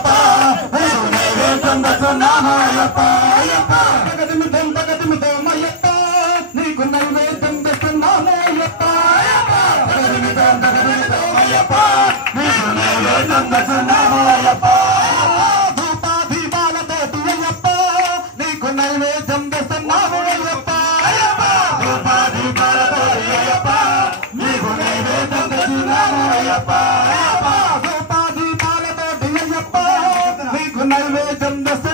అయ్యప్ప నీకు నైవేద్యం తెస్తున్నాము అయ్యప్ప అయ్యప్ప తగదిమితం అయ్యప్ప నీకు నైవేద్యం తెస్తున్నాము అయ్యప్ప అయ్యప్ప తగదిమితం అయ్యప్ప నీకు నైవేద్యం తెస్తున్నాము అయ్యప్ప ధూప దీపాలతోటి అయ్యప్ప నీకు నైవేద్యం తెస్తున్నాము అయ్యప్ప అయ్యప్ప ధూప దీపాలతోటి అయ్యప్ప నీకు నైవేద్యం తెస్తున్నాము అయ్యప్ప అయ్యప్ప ధూప దీపాలతోటి అయ్యప్ప నీకు నైవేద్యం తెస్తున్నాము